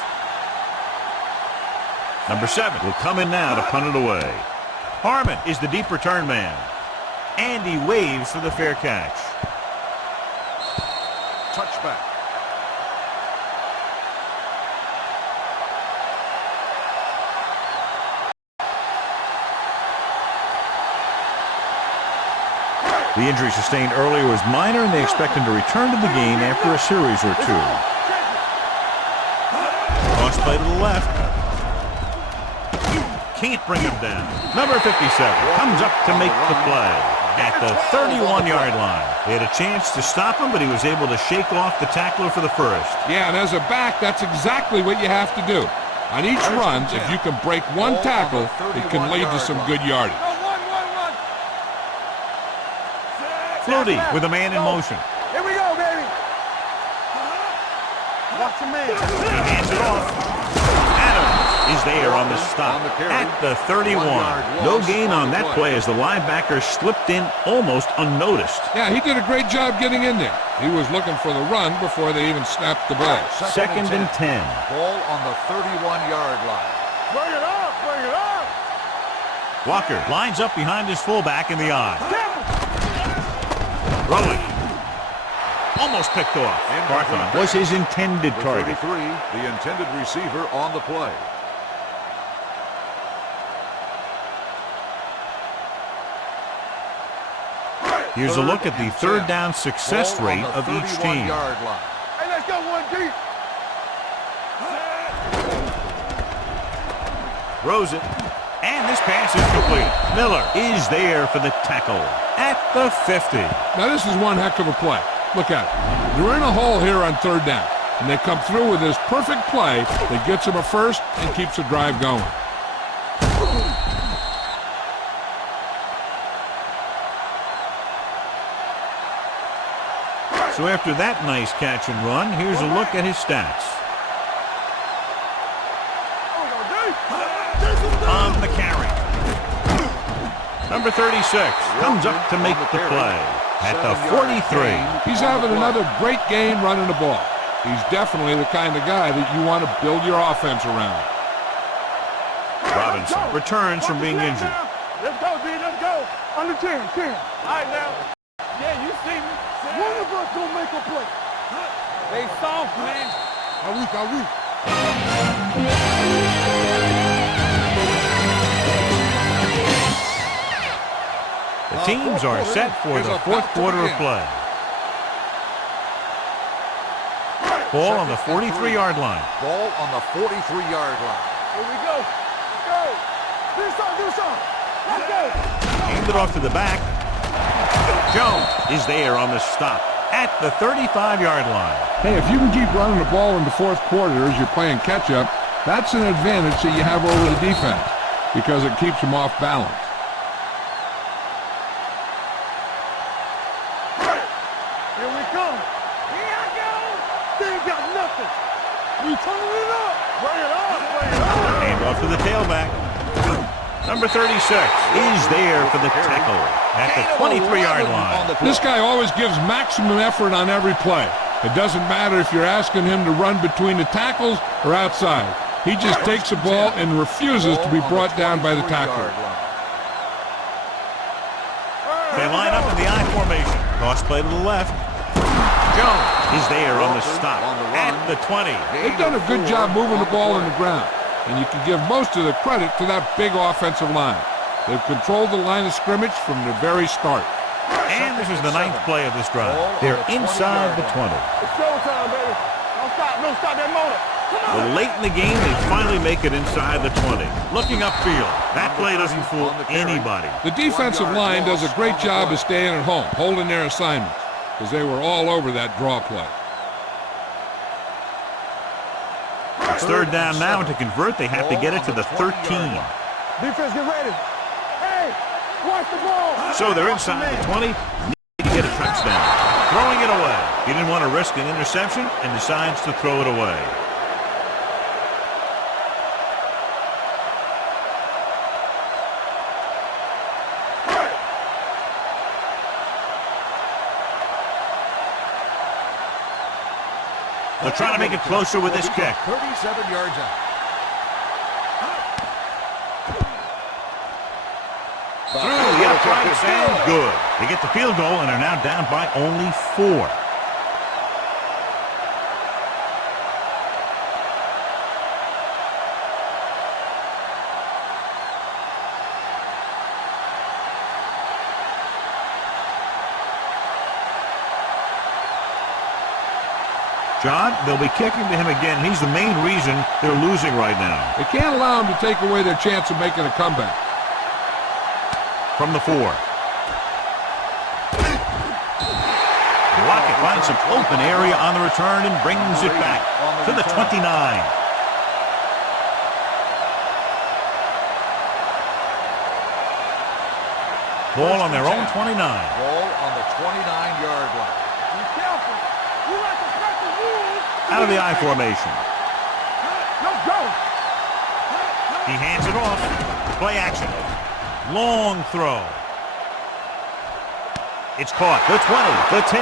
Number 7 will come in now to punt it away. Harmon is the deep return man. And he waves for the fair catch. Touchback. The injury sustained earlier was minor, and they expect him to return to the game after a series or two. Cross play to the left. Can't bring him down. Number 57 comes up to make the play at the 31-yard line. They had a chance to stop him, but he was able to shake off the tackler for the first. Yeah, and as a back, that's exactly what you have to do. On each run, if you can break one tackle, it can lead to some good yardage. Flutie with a man in motion. Here we go, baby! Watch the man! He hands it off. Adams is there on the stop at the 31. No gain on that play as the linebacker slipped in almost unnoticed. Yeah, he did a great job getting in there. He was looking for the run before they even snapped the ball. 2nd and 10. Ball on the 31-yard line. Bring it up! Walker lines up behind his fullback in the eye. Rolling. Almost picked off. Carthon was his intended target. 33, the intended receiver on the play. Here's a look at the third down success rate of each team. Hey, let's go one deep. Throws it. And this pass is complete. Miller is there for the tackle at the 50. Now this is one heck of a play. Look at it. They're in a hole here on third down, and they come through with this perfect play that gets them a first and keeps the drive going. So after that nice catch and run, here's a look at his stats. On the carry. Number 36 comes up to make the play at the 43. He's having another great game running the ball. He's definitely the kind of guy that you want to build your offense around. Robinson returns from being injured. Let's go, D. Let's go. Under 10. All right, now. Yeah, you see me. One of us gonna make a play. They soft, man. Are we? The teams are set for the fourth quarter of play. Ball on the 43-yard line. Ball on the 43-yard line. Here we go. Let's go. Do something. Let's go. Hand it off to the back. Jones is there on the stop at the 35-yard line. Hey, if you can keep running the ball in the fourth quarter as you're playing catch-up, that's an advantage that you have over the defense because it keeps them off balance. Here we come. Here I go. They ain't got nothing. We turning it up. Bring it on. Hand off to the tailback. Number 36 is there for the tackle at the 23-yard line. This guy always gives maximum effort on every play. It doesn't matter if you're asking him to run between the tackles or outside. He just takes the ball and refuses to be brought down by the tackler. They line up in the I formation. Cross play to the left. Jones is there on the stop at the 20. They've done a good job moving the ball on the ground, and you can give most of the credit to that big offensive line. They've controlled the line of scrimmage from the very start. And this is the 9th play of this drive. They're inside the 20. It's showtime, baby. Don't stop that motor. Come on. Well, late in the game, they finally make it inside the 20. Looking upfield. That play doesn't fool anybody. The defensive line does a great job of staying at home, holding their assignments, because they were all over that draw play. It's third down now, and to convert, they have to get it to the 13. Defense, get ready. Hey, watch the ball. So they're inside the 20. Need to get a touchdown. Throwing it away. He didn't want to risk an interception and decides to throw it away. They're trying to make it closer with this kick. 37 yards out. Through the uprights and good. They get the field goal and are now down by only 4. John, they'll be kicking to him again. He's the main reason they're losing right now. They can't allow him to take away their chance of making a comeback. From the 4. Lockett finds some open area on the return and brings it back to the 29. Ball on their own 29. Ball on the 29-yard line. Be careful. You like to cut the rules. Out of the I formation. Let's go. He hands it off. Play action. Long throw. It's caught. The 20, the 10.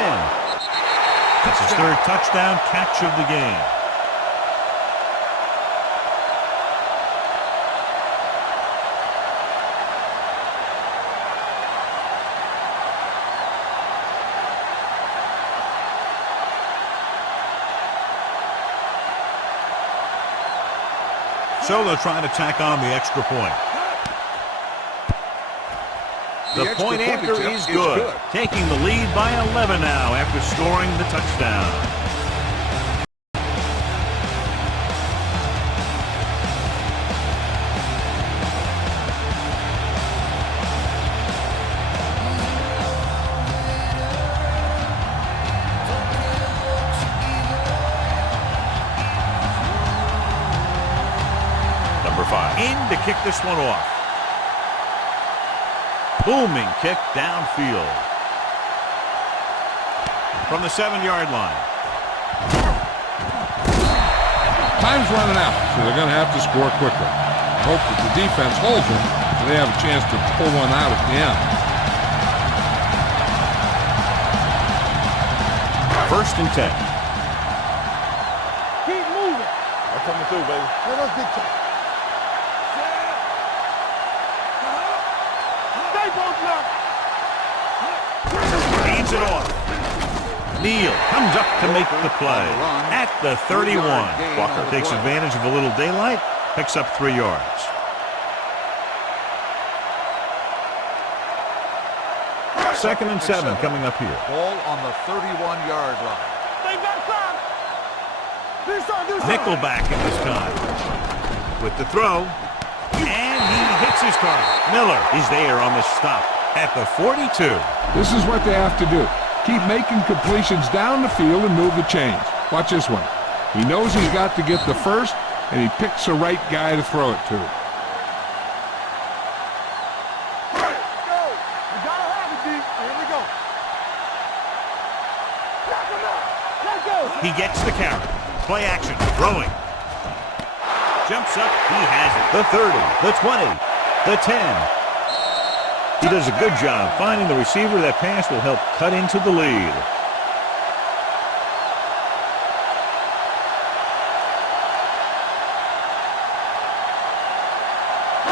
That's his third touchdown catch of the game. So they're trying to tack on the extra point. The point after is good. Taking the lead by 11 now after scoring the touchdown. Number 5 in to kick this one off. Booming kick downfield. From the 7-yard line. Time's running out, so they're going to have to score quickly. Hope that the defense holds them So they have a chance to pull one out at the end. First and 10. Keep moving. I'm coming through, baby. Let us get you. Stay posted up. Hands it off. Neal comes up to make the play at the 31. Walker takes advantage of a little daylight, picks up 3 yards. Second and 7 coming up here. Ball on the 31-yard line. Stay back side. Do something. Nickelback in this time. With the throw. And he hits his target. Miller is there on the stop at the 42. This is what they have to do. Keep making completions down the field and move the chains. Watch this one. He knows he's got to get the first, and he picks the right guy to throw it to. He gets the carry. Play action. Throwing. Jumps up. He has it. The 30. The 20. The 10. He does a good job finding the receiver. That pass will help cut into the lead.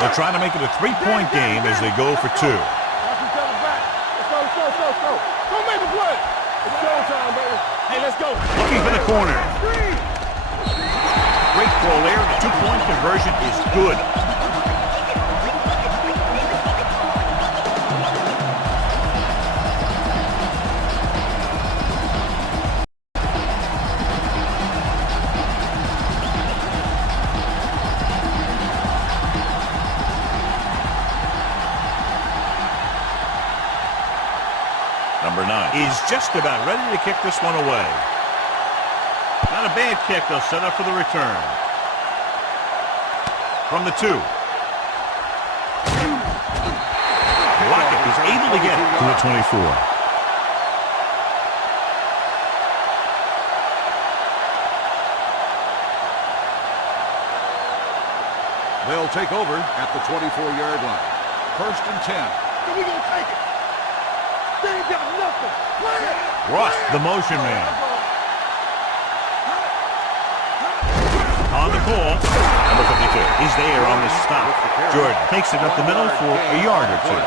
They're trying to make it a 3-point game as they go for 2. Let's go. Don't make the play. It's showtime, baby. Hey, let's go. Looking for the corner. Great throw there. The 2-point conversion is good. Number 9 is just about ready to kick this one away. Not a bad kick. They'll set up for the return. From the 2. Lockett is able to get it to the 24. They'll take over at the 24-yard line. First and 10. So we gonna take it. They ain't got nothing. Play it. Ross, the motion man. On the call. Number 52. He's there on the stop. Jordan takes it up the middle for a yard or 2.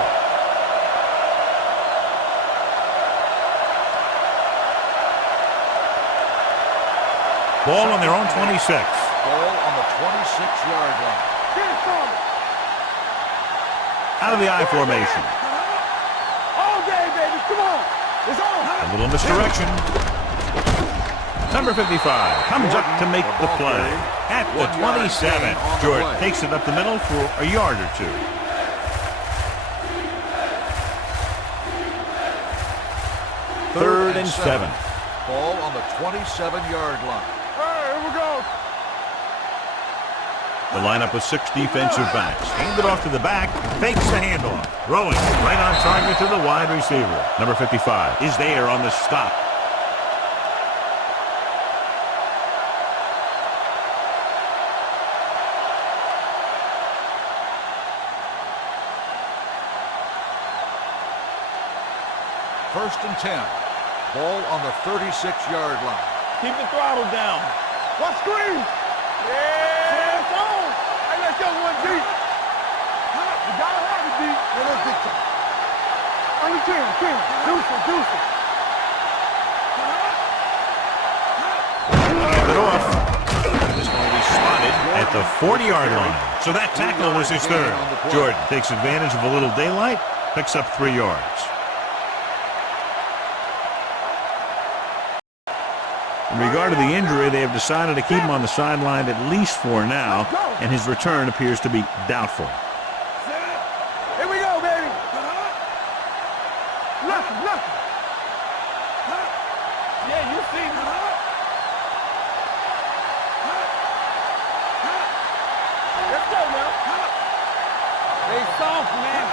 Ball on their own 26. Ball on the 26-yard line. Get it from it. Out of the I formation. All day, baby. Come on. It's on. A little misdirection. Number 55 comes up to make the play at the 27. Jordan takes it up the middle for a yard or 2. Third and 7. Ball on the 27-yard line. All right, here we go. The lineup with 6 defensive backs. Hand it off to the back. Fakes the handoff. Throwing right on target to the wide receiver. Number 55 is there on the stop. First and 10. Ball on the 36-yard line. Keep the throttle down. Watch screen. Yeah, it's on. Hey, let's go one deep. You gotta have it deep. Yeah, let's get you. Only 10. Deuce it. Hand it off. This one will be spotted at the 40-yard line. So that tackle was his third. Jordan takes advantage of a little daylight, picks up 3 yards. In regard to the injury, they have decided to keep him on the sideline at least for now, and his return appears to be doubtful. Here we go, baby. Nothing. Yeah, you see me. Let's go, man. They soft, man.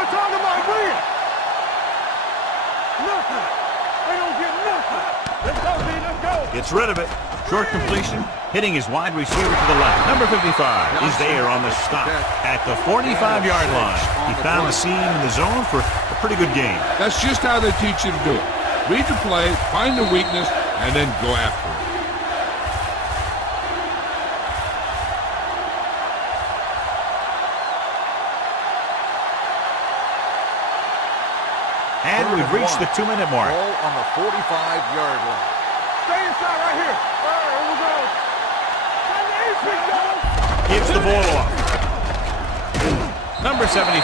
We're talking about win. Nothing. They don't get nothing. Let's go, B. Let's go. gets rid of it. Short completion, hitting his wide receiver to the left. Number 55 is there on the stop at the 45-yard line. He found the seam in the zone for a pretty good game. That's just how they teach you to do it. Read the play, find the weakness, and then go after it. And we've reached the 2-minute mark. Ball on the 45-yard line. Stay inside right here. All right, here we go. Gives the ball off. Number 75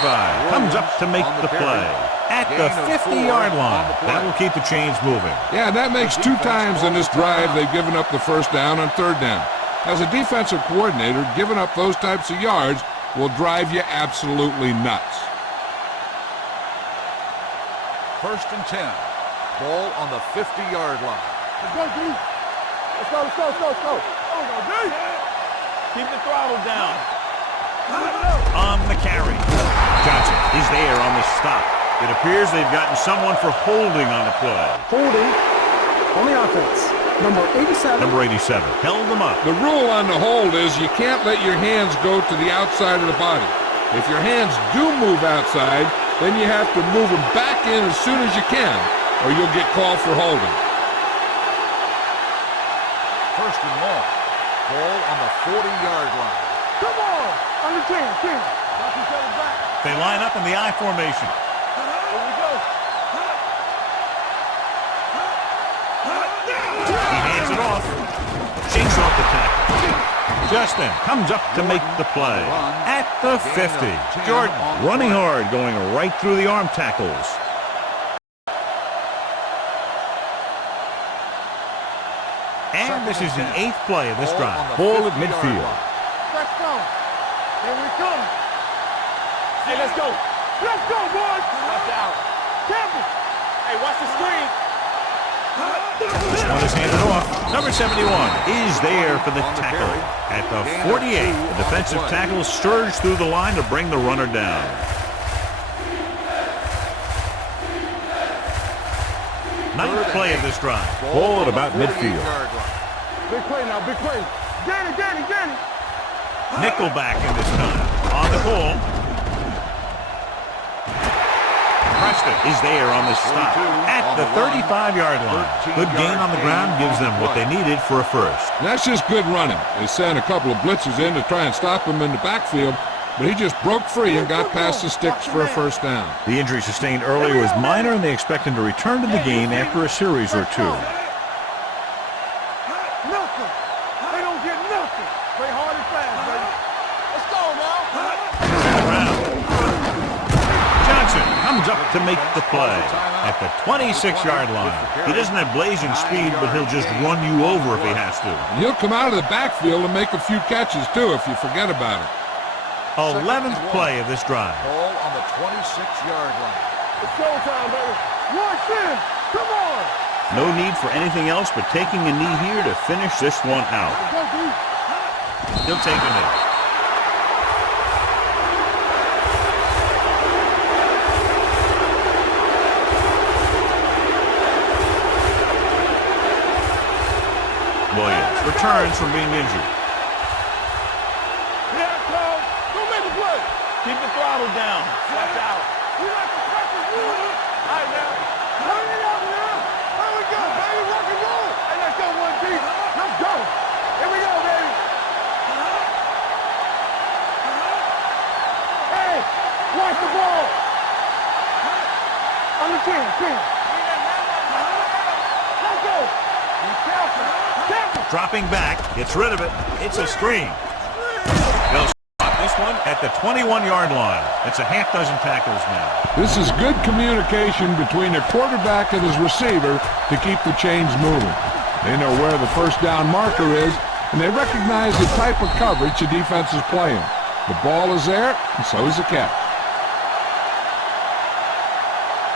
comes up to make the play at the 50-yard line. That will keep the chains moving. Yeah, that makes 2 times in this drive they've given up the first down on third down. As a defensive coordinator, giving up those types of yards will drive you absolutely nuts. 1st and 10. Ball on the 50-yard line. Let's go, D. Let's go, let's go, let's go, let's go. There we go, D. Keep the throttle down. On the carry. Johnson is there on the stop. It appears they've gotten someone for holding on the play. Holding on the offense. Number 87. Number 87 held them up. The rule on the hold is you can't let your hands go to the outside of the body. If your hands do move outside, then you have to move them back in as soon as you can, or you'll get called for holding. 1st and long. Ball on the 40-yard line. Come on. Under 10. Knock each other back. They line up in the I formation. Here we go. He hands it off. Shakes off the tackle. Justin comes up to make the play at the 50. Jordan running hard, going right through the arm tackles. And this is the 8th play of this drive. Ball at midfield. Let's go. Here we come. Hey, let's go. Let's go, boys. Watch out. Campbell. Hey, watch the screen. This one is handed off. Number 71 is there for the tackle. At the 48, the defensive tackle surged through the line to bring the runner down. Ninth play of this drive. Ball at about midfield. Big play now, big play. Danny. Nickelback in this time. On the ball. Preston is there on the stop at the 35-yard line. Good gain on the ground gives them what they needed for a first. That's just good running. They sent a couple of blitzes in to try and stop him in the backfield, but he just broke free and got past the sticks for a first down. The injury sustained earlier was minor, and they expect him to return to the game after a series or 2. Nothing. They don't get nothing. Play hard and fast, baby. Let's go now. Johnson comes up to make the play at the 26-yard line. He doesn't have blazing speed, but he'll just run you over if he has to. And he'll come out of the backfield and make a few catches, too, if you forget about it. 11th play of this drive. Ball on the 26-yard line. It's showtime, baby. Watch in. Come on. No need for anything else but taking a knee here to finish this one out. Go, D. He'll take a knee. Williams returns from being injured. Here it comes. Go make the play. Keep the throttle down. Watch out. We like to practice. All right, now. Turn it up now. There we go, baby. Rock and roll. Hey, let's go, 1D. Let's go. Here we go, baby. Hey, watch the ball. Under 10. Let's go. Be careful. Dropping back, gets rid of it. It's a screen. They'll stop this one at the 21-yard line. It's a half dozen tackles now. This is good communication between a quarterback and his receiver to keep the chains moving. They know where the first down marker is, and they recognize the type of coverage the defense is playing. The ball is there, and so is the catch.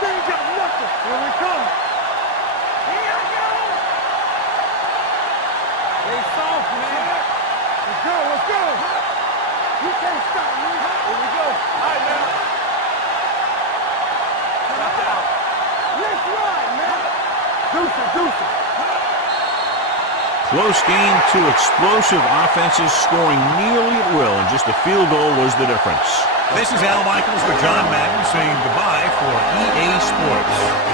They ain't got nothing. Here we come. Here we go. They soft, man. Let's go. You can't stop me. Here we go. All right, now. Watch out. Let's ride, man. Deuce it. Close game, two explosive offenses scoring nearly at will, and just a field goal was the difference. This is Al Michaels with John Madden saying goodbye for EA Sports.